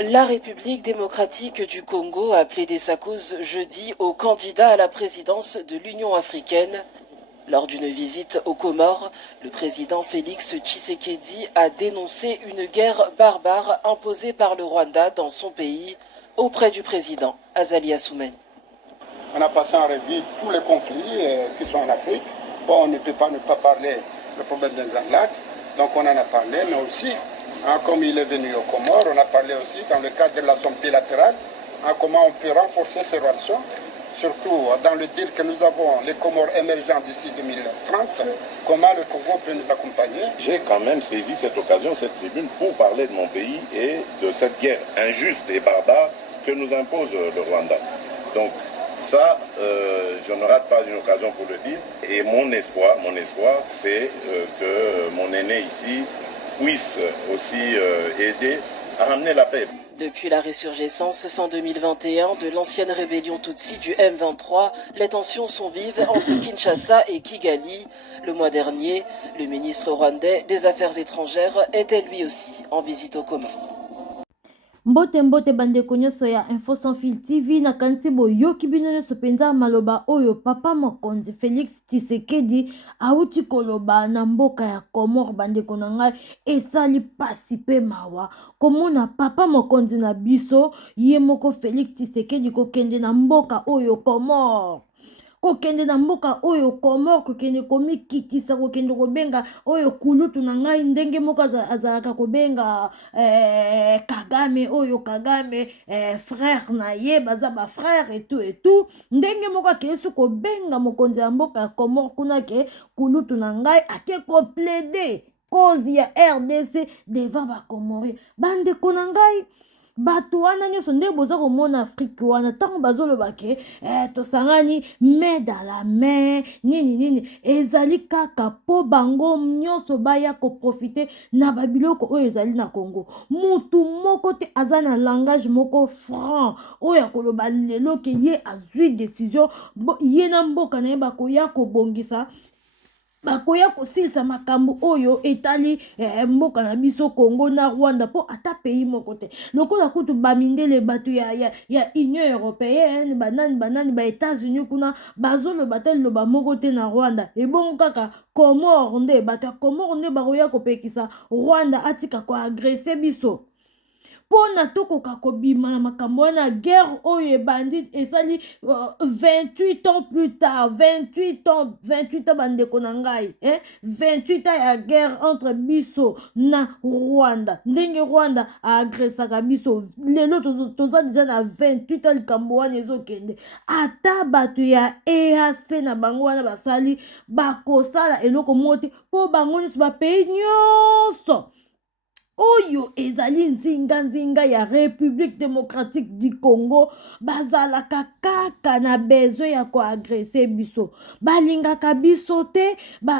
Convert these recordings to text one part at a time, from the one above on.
La République démocratique du Congo a plaidé sa cause jeudi au candidat à la présidence de l'Union africaine. Lors d'une visite aux Comores, le président Félix Tshisekedi a dénoncé une guerre barbare imposée par le Rwanda dans son pays auprès du président Azali Assoumani. On a passé en revue tous les conflits qui sont en Afrique. Bon, on ne peut pas ne pas parler du problème des Grands Lacs, donc on en a parlé, mais aussi, comme il est venu aux Comores, on a parlé aussi dans le cadre de la somme bilatérale, comment on peut renforcer ces relations, surtout dans le dire que nous avons les Comores émergents d'ici 2030, comment le Congo peut nous accompagner. J'ai quand même saisi cette occasion, cette tribune, pour parler de mon pays et de cette guerre injuste et barbare que nous impose le Rwanda. Donc, ça, je ne rate pas une occasion pour le dire. Et mon espoir, c'est que mon aîné ici puisse aussi aider à ramener la paix. Depuis la résurgescence fin 2021 de l'ancienne rébellion Tutsi du M23, les tensions sont vives entre Kinshasa et Kigali. Le mois dernier, le ministre rwandais des Affaires étrangères était lui aussi en visite aux Comores. Mbote mbote bandeko nyonso ya Info Sans Fil TV nakanisi boyoki bino nyonso penza maloba oyo papa mokonzi Félix Tshisekedi auti koloba na mboka ya Comore bandeko na ngai esali pasi pe mawa komona papa mokonzi na biso ye moko Félix Tshisekedi kokende na mboka oyo Comore kokende na mboka oyo Comore kokende komikitisa kokende kobenga oyo kulutu na ngai ndenge moko azalaka kobenga Kagame oyo Kagame frère na ye baza ba frère et tout ndenge moko akesu kobenga mokonzi ya mboka ya Comore kuna ke kulutu na ngai ake ko plaider cause ya RDC devant ba Comorien bandeko na ngai bato wana nyonso nde boza komona Afrique wana ntango bazoloba ke tosangani main dans la main nini ezali kaka po bango nyonso baya koprofite na babiloko oyo ezali na Congo mutu moko te aza na langage moko franc oyo akoloba lelo ke ye azwi décision ye na mboka na ye bakoya kobongisa bakoya kosilisa makambo oyo etali mboka na biso Congo na Rwanda po ata pays moko te lokola kutu bamindele bato ya Union Européenne banani ba États-Unis kuna bazoloba te loba moko te na Rwanda ebongo kaka Comore nde bato ya Comore nde bakoya kopekisa Rwanda atika ko agresser biso pona tokoka kobima na makambo wana guerre oyo ebandi esali 28 ans plus tard 28 ans bandeko na ngai 28 ans ya guerre entre biso na Rwanda ndenge Rwanda agresaka biso lelo toza deja na 28 ans likambo wana ezokende ata bato ya EAC na bango wana basali bakosala eloko moko te po bango nyonso bapays nyonso oyo ezali nzinga ya République démocratique du Congo bazalaka kaka na besoin ya koagrese biso balingaka biso te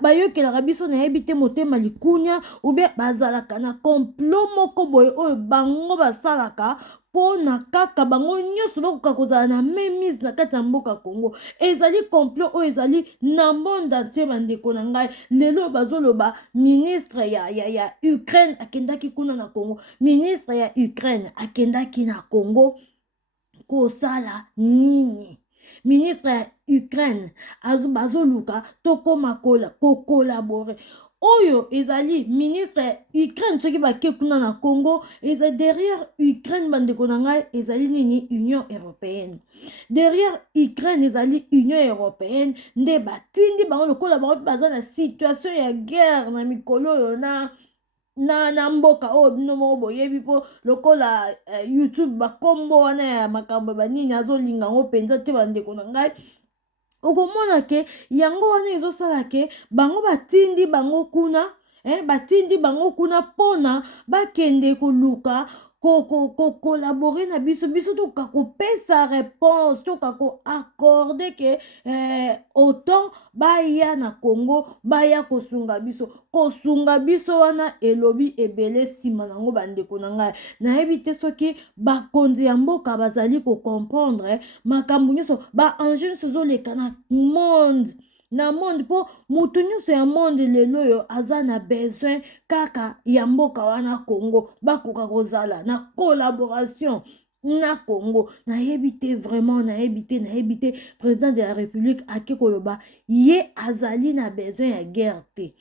bayokelaka biso na yebi te motema likunya oubien bazalaka na complot moko boye oyo bango basalaka pona kaka bango nyonso bakoka kozala na memise na kati ya mboka Congo ezali complot oyo ezali na monde entier bandeko na ngai lelo bazoloba ministre ya Ukraine akendaki kuna na Congo ministre ya Ukraine akendaki na Congo kosala nini ministre ya Ukraine bazoluka tokoma kokolabore oyo ezali ministre Ukraine soki bake kuna na Congo eza derrière Ukraine bandeko na ngai ezali nini Union Européenne derrière Ukraine ezali Union Européenne nde batindi bango lokola bango baza na situation ya guerre na mikolo oyo na mboka oyo bino moko boyebi po lokola YouTube bakombo wana ya makambo banini azolinga ngo penza te bandeko na ngai okomona ke yango wana ezosala ke bango batindi bango kuna pona bakende koluka collaborer na biso toka kopesa réponse toka ko accorder ke autant baya na Congo baya kosunga biso wana elobi ebele sima nango bandeko na ngai nayebi te soki bakonzi ya mboka bazali ko comprendre makambo nyonso ba enjeu nyonso zoleka na monde na monde mpo mutu nyonso ya monde lelo oyo aza na besoin kaka ya mboka wana Congo bakoka kozala na collaboration na Congo. Nayebi te vraiment, nayebi te président de la République ake koloba ye azali na besoin ya guerre te.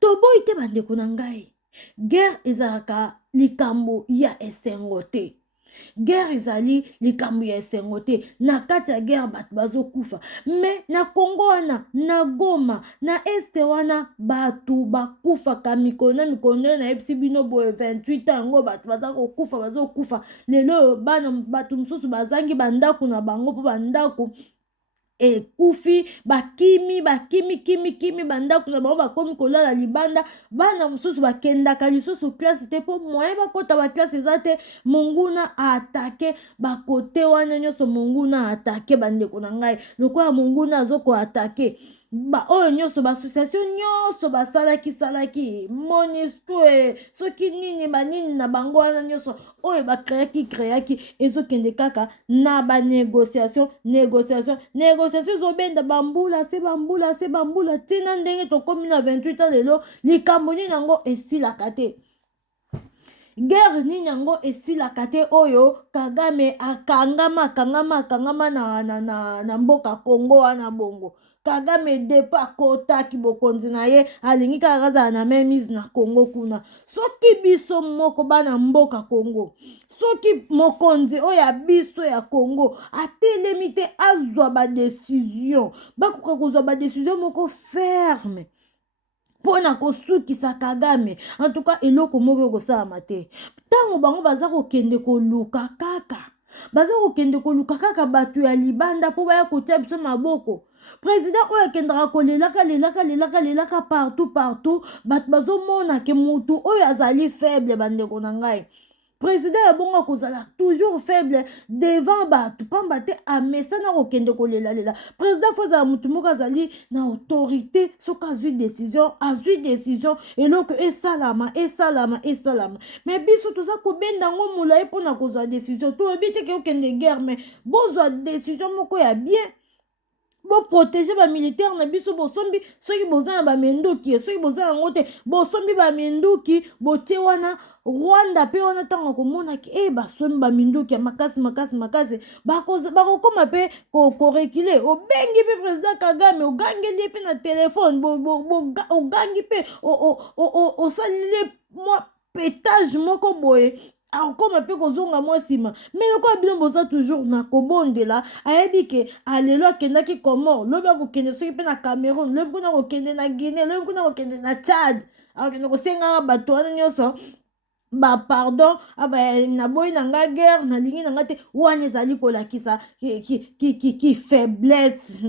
Toboyi te bandeko na ngai, guerre ezalaka likambo ya esengo te. Guerre ezali likambo ya esengo te. Na kati ya guerre bato bazokufa, mais na Congo wana, na Goma, na este wana bato bakufaka mikolo na mikolo. Nayebisi bino boye 28 yango bato baza kokufa, bazokufa lelo. Bana bato mosusu bazangi bandako na bango mpo bandako ekufi, bakimi bandako na bango bakomi kolala libanda. Bana mosusu bakendaka lisusu classe te mpo moyen bakota baklasse eza te. Monguna aatake bakote wana nyonso, monguna aatake bandeko na ngai. Lokola monguna azoko atake oyo nyonso baasociation nyonso salaki MONUSCO soki nini banini na bango wana nyonso oyo bakreaki ezokende kaka na banégociation ezobenda bambula tina ndenge tokomi na 28 ans lelo. Likambo nini yango esilaka te, guerre nini yango esilaka te oyo Kagame akangama na mboka Congo wana bongo. Kagame depa kotaki bokonzi na ye alingi kaka azala na memise na Congo kuna. Soki biso moko bana mboka Congo, soki mokonzi oya biso ya Congo atelemi te azwa ba décision, bakoka kozwa ba décision moko ferme pona kosukisa Kagame. En tout cas eloko moko kosalama te. Tango bango baza kokende koluka kaka bato ya libanda mpo baya kotia biso maboko. Président oyo akendaka kolelaka partout bato bazomona ke mutu oyo azali faible bandeko na ngai. Président ya bongo kozala toujours faible devant bato pamba te amesana kokende kolela. Président foza mutu moko azali na autorité, soki azwi décision eloko esalama. Mais biso toza kobenda ngo mulayi mpona kozwa décision. Toyebi te ke okende guerre, mais bozwa décision moko ya bien. Bo protéger ba militaire na biso bosombi soki bozana ba menduki, soki bozana ngote bosombi ba menduki botie wana Rwanda pe wana tanga komona ki basombi ba menduki ya makasi bakokoma pe ko reculer. Obengi pe président Kagame, ogangeli pe na téléphone, ogangi pe osalile mwa pétage moko boye akoma pe kozonga mwa sima. Mais lokola bino boza toujours na kobondela, ayebi ke alelo akendaki Comore, lobi akokende soki pe na Cameroun, lobi kuna kokende na Guinée, lobi kuna kokende na Tchad, akokende kosengaka bato wana nyonso pardon na boyi na nga guerre nalingi na nga te. Wana ezali kolakisa ki faiblesse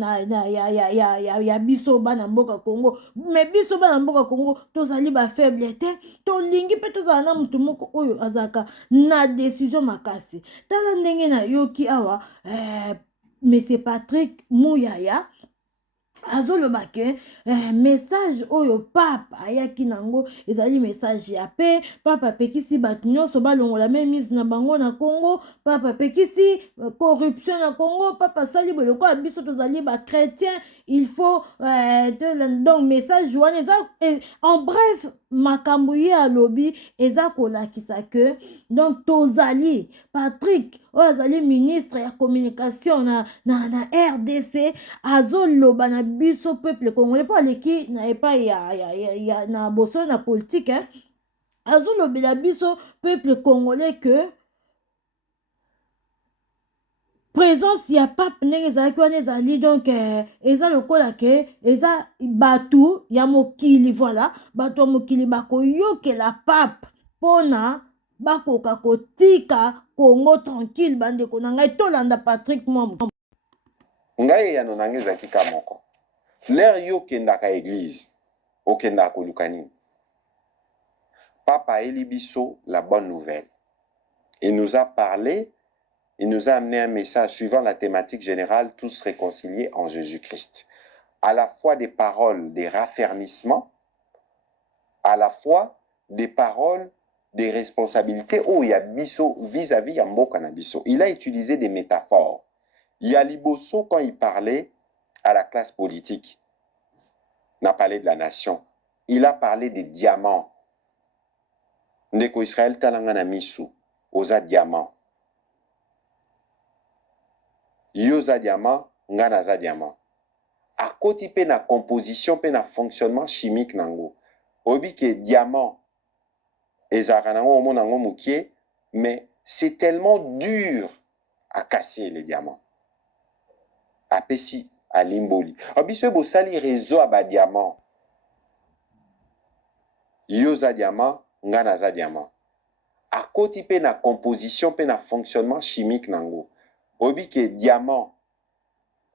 ya biso bana mboka Congo. Mais biso bana mboka Congo tozali ba faible te, tolingi pe tozala na mutu moko oyo azaka na décision makasi. Tala ndenge na yoki awa Monsieur Patrick Muyaya azoloba ke message oyo papa ayaki nango ezali message ya paix. Papa pekisi bato nyonso balongola mise na bango na Congo. Papa pekisi corruption na Congo. Papa sali boloko ya biso tozali ba chrétien. Il faut donc message wana eza en bref makambo ye alobi eza kolakisa ke donc tozali Patrick oyo azali ministre ya communication na RDC azoloba na biso peuple congolais po aleki na epai ya na boso na politique azolobela biso peuple congolais que présence ya pape ndenge ezalaki wana ezali donc eza lokola ke eza batu ya mokili. Voilà, batu ya mokili bakoyokela pape pona bakoka kotika Congo tranquille. Bandeko na ngai tolanda Patrick Mwambu. Ngai ya nonange ezalaki ka moko l'air yo kendaka église okendaka koluka nini. Papa ayeli biso la bonne nouvelle. Il nous a parlé. Il nous a amené un message suivant la thématique générale, tous réconciliés en Jésus-Christ. À la fois des paroles des raffermissements, à la fois des paroles des responsabilités. Oh, il y a biso vis-à-vis ya mboka na biso. Il a utilisé des métaphores. Il y a liboso quand il parlait à la classe politique, n'a parlé de la nation. Il a parlé des diamants. Ndeko Israël talangana misu, oza diamant. Yoza diamant, ngana za diamant. A côté pe na composition pe na fonctionnement chimique nango. Obi ke diamant ezaka nango omona nango mukie, mais c'est tellement dur à casser les diamants. Apesi à limboli. Obiso bo sali réseau à ba diamant. Yoza diamant, ngana za diamant. A côté pe na composition pe na fonctionnement chimique nango. Obi ke diamant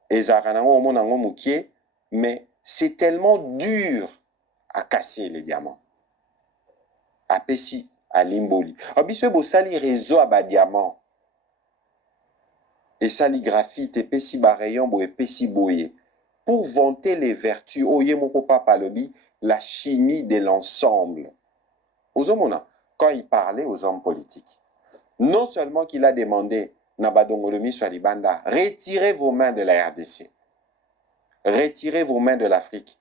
ezaka nango omona nango mukie, mais c'est tellement dur à casser les diamants. Apesi à limboli. Obiso bo sali réseau à ba diamant. Et sali graphite et pesi ba rayon bo et pesi boye. Pour vanter les vertus, oye moko papa lobi, la chimie de l'ensemble. Ozomona, quand il parlait aux hommes politiques, non seulement qu'il a demandé Nabadongolomi Swalibanda, retirez vos mains de la RDC, retirez vos mains de l'Afrique.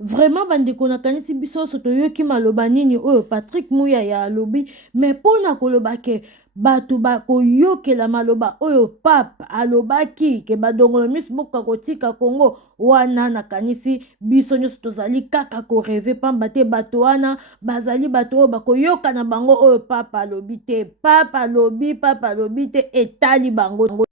Vraiment bandeko nakanisi biso soto yoki maloba nini oyo Patrick Muyaya alobi, mais pona koloba ke batu bakoyokela maloba oyo pape alobaki ke badongolomi boka kotika Congo wana nakanisi biso nyonso tozali kaka koreve pamba te bato wana bazali bato oyo bakoyoka na bango oyo pape alobi te, pape alobi te etali bango.